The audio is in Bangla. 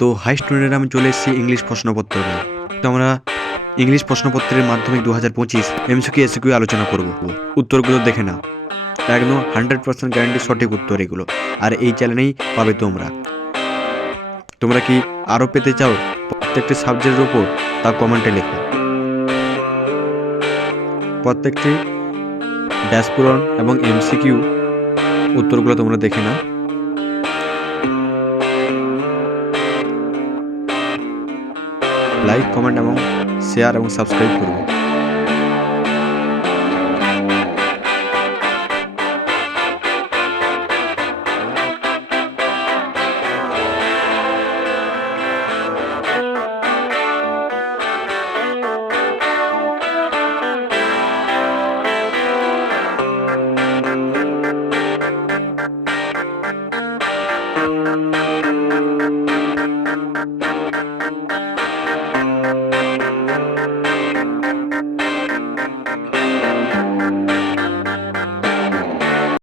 তো হাই স্টুডেন্টরা, আমি চলে এসেছি ইংলিশ প্রশ্নপত্র নিয়ে। তো আমরা ইংলিশ প্রশ্নপত্রের মাধ্যমিক 2025 এমসিকিউ এসকিউ আলোচনা করব। উত্তরগুলো দেখে নাও, একদম 100% গ্যারান্টি সঠিক উত্তর এগুলো। আর এই চ্যানেলেই পাবে তোমরা কি আরও পেতে চাও প্রত্যেকটি সাবজেক্টের উপর? তা কমেন্টে লেখো। প্রত্যেকটি ড্যাশ পূরণ এবং এমসিকিউ উত্তরগুলো তোমরা দেখে নাও। লাইক, কমেন্ট এবং শেয়ার এবং সাবস্ক্রাইব করবে।